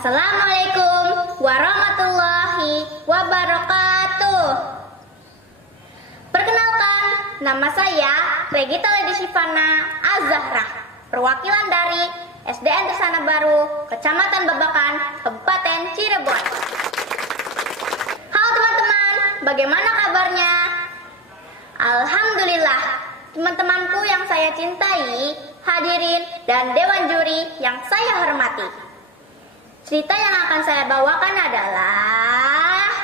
Assalamualaikum warahmatullahi wabarakatuh. Perkenalkan, nama saya Regita Ledisivana Az-Zahra, perwakilan dari SDN Tersana Baru, Kecamatan Babakan, Kabupaten Cirebon. Halo teman-teman, bagaimana kabarnya? Alhamdulillah, teman-temanku yang saya cintai, hadirin dan dewan juri yang saya hormati. Cerita yang akan saya bawakan adalah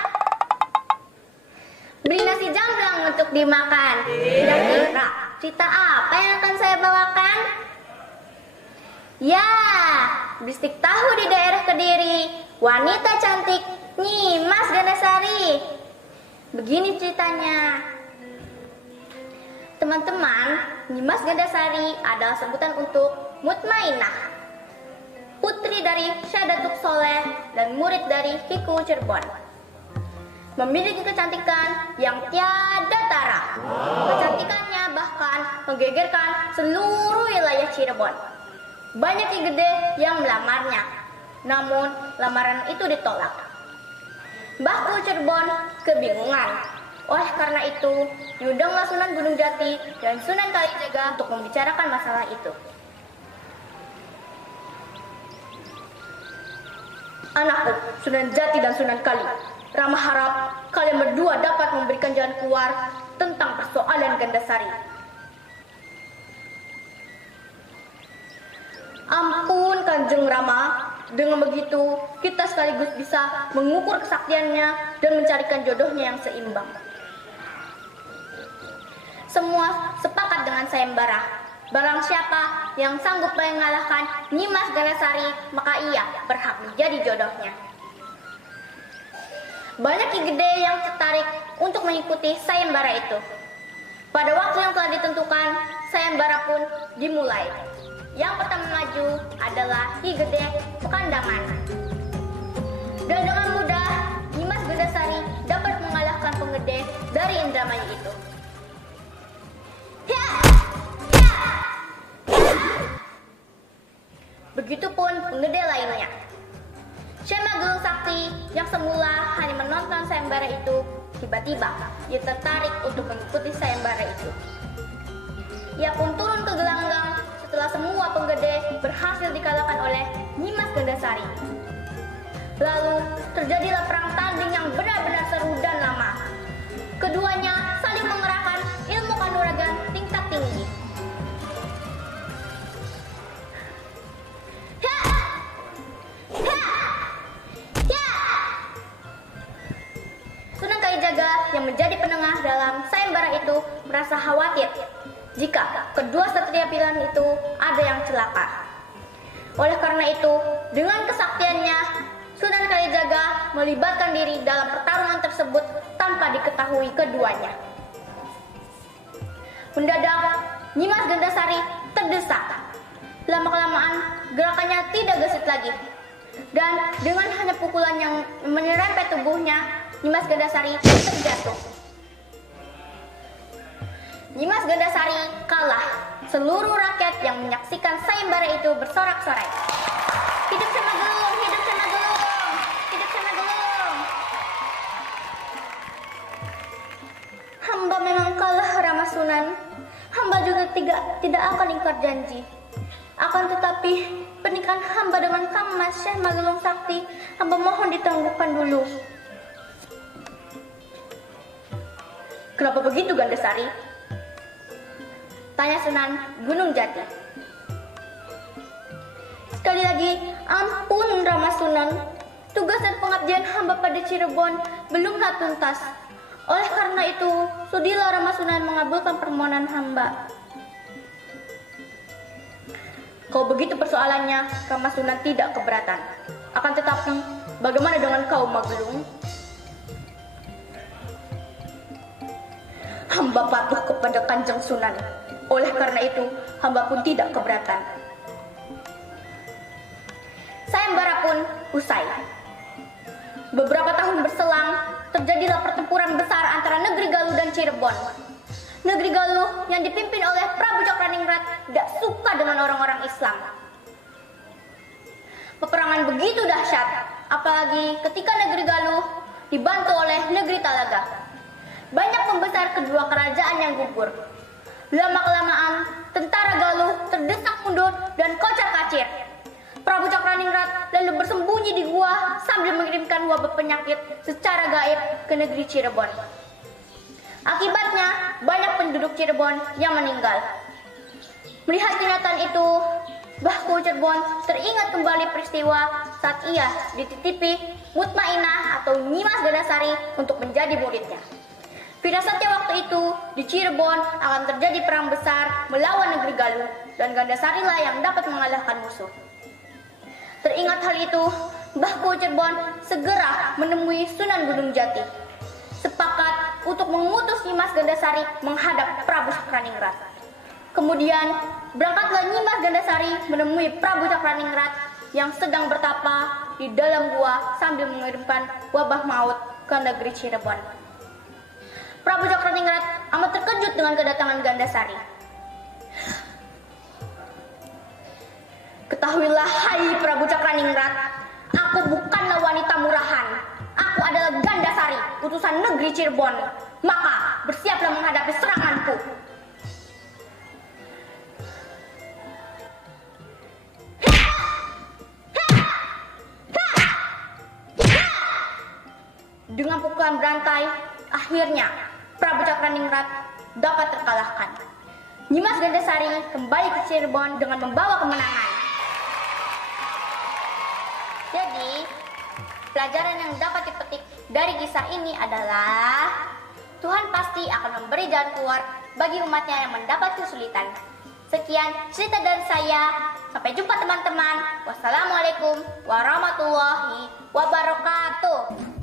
beli nasi jamblang untuk dimakan. Kira-kira cerita apa yang akan saya bawakan? Ya, bistik tahu di daerah Kediri, wanita cantik Nyimas Gandasari. Begini ceritanya. Teman-teman, Nyimas Gandasari adalah sebutan untuk Mutmainah, putri dari Syekh Datuk Soleh dan murid dari Kiku Cirebon. Memiliki kecantikan yang tiada tara. Kecantikannya bahkan menggegerkan seluruh wilayah Cirebon. Banyak ki gede yang melamarnya, namun lamaran itu ditolak. Mbahku Cirebon kebingungan. Oleh karena itu, diundanglah Sunan Gunung Jati dan Sunan Kalijaga untuk membicarakan masalah itu. Anakku, Sunan Jati dan Sunan Kali, Rama harap kalian berdua dapat memberikan jalan keluar tentang persoalan Gandasari. Ampun Kanjeng Rama, dengan begitu kita sekaligus bisa mengukur kesaktiannya dan mencarikan jodohnya yang seimbang. Semua sepakat dengan sayembara. Barang siapa yang sanggup mengalahkan Nyimas Gandasari, maka ia berhak menjadi jodohnya. Banyak ki gede yang tertarik untuk mengikuti sayembara itu. Pada waktu yang telah ditentukan, sayembara pun dimulai. Yang pertama maju adalah Ki Gede Pekandangan. Dan dengan mudah, Nyimas Gandasari dapat mengalahkan penggede dari Indramayu itu. Begitupun penggede lainnya. Syekh Magelung Sakti yang semula hanya menonton sayembara itu, tiba-tiba ia tertarik untuk mengikuti sayembara itu. Ia pun turun ke gelanggang setelah semua penggede berhasil dikalahkan oleh Nyimas Gandasari. Lalu terjadilah perang tanding yang benar-benar seru dan lama. Keduanya saling mengerahkan ilmu kanuragan tingkat tinggi. Sunan Kalijaga yang menjadi penengah dalam sayembara itu merasa khawatir jika kedua satria pilihan itu ada yang celaka. Oleh karena itu, dengan kesaktiannya, Sunan Kalijaga melibatkan diri dalam pertarungan tersebut tanpa diketahui keduanya. Mendadak, Nyimas Gandasari terdesak. Lama-kelamaan, gerakannya tidak gesit lagi. Dan dengan hanya pukulan yang menyerempet tubuhnya, Nyimas Gandasari terjatuh. Nyimas Gandasari kalah. Seluruh rakyat yang menyaksikan sayembara itu bersorak-sorai. Hidup Syekh Magelung, hidup Syekh Magelung, hidup Syekh Magelung. Hamba memang kalah Rama Sunan. Hamba juga tidak akan ingkar janji. Akan tetapi pernikahan hamba dengan Kang Mas Syekh Magelung Sakti, hamba mohon ditangguhkan dulu. Kenapa begitu Gandasari? Tanya Sunan Gunung Jati. Sekali lagi, ampun Rama Sunan. Tugas dan pengabdian hamba pada Cirebon belumlah tuntas. Oleh karena itu, sudilah Rama Sunan mengabulkan permohonan hamba. Kalau begitu persoalannya, Rama Sunan tidak keberatan. Akan tetapi, bagaimana dengan kau Magelung? Hamba patuh kepada Kanjeng Sunan. Oleh karena itu, hamba pun tidak keberatan. Sayembara pun usai. Beberapa tahun berselang, terjadilah pertempuran besar antara negeri Galuh dan Cirebon. Negeri Galuh yang dipimpin oleh Prabu Cakraningrat tidak suka dengan orang-orang Islam. Peperangan begitu dahsyat, apalagi ketika negeri Galuh dibantu oleh negeri Talaga. Banyak pembesar kedua kerajaan yang gugur. Lama-kelamaan, tentara Galuh terdesak mundur dan kocar-kacir. Prabu Cakraningrat lalu bersembunyi di gua sambil mengirimkan wabah penyakit secara gaib ke negeri Cirebon. Akibatnya, banyak penduduk Cirebon yang meninggal. Melihat kenyataan itu, Mbahku Cirebon teringat kembali peristiwa saat ia dititipi Mutmainah atau Nyimas Gandasari untuk menjadi muridnya. Firasatnya waktu itu di Cirebon akan terjadi perang besar melawan negeri Galuh dan Gandasari lah yang dapat mengalahkan musuh. Teringat hal itu, Mbahku Cirebon segera menemui Sunan Gunung Jati, sepakat untuk mengutus Nyimas Gandasari menghadap Prabu Cakraningrat. Kemudian berangkatlah Nyimas Gandasari menemui Prabu Cakraningrat yang sedang bertapa di dalam gua sambil mengirimkan wabah maut ke negeri Cirebon. Prabu Cakraningrat amat terkejut dengan kedatangan Gandasari. Ketahuilah, hai Prabu Cakraningrat, aku bukanlah wanita murahan. Aku adalah Gandasari, utusan negeri Cirebon. Maka bersiaplah menghadapi seranganku. Dengan pukulan berantai, akhirnya Prabu Cakraningrat dapat terkalahkan. Nyimas Gandasari kembali ke Cirebon dengan membawa kemenangan. Jadi, pelajaran yang dapat dipetik dari kisah ini adalah Tuhan pasti akan memberi jalan keluar bagi umatnya yang mendapat kesulitan. Sekian cerita dari saya. Sampai jumpa teman-teman. Wassalamualaikum warahmatullahi wabarakatuh.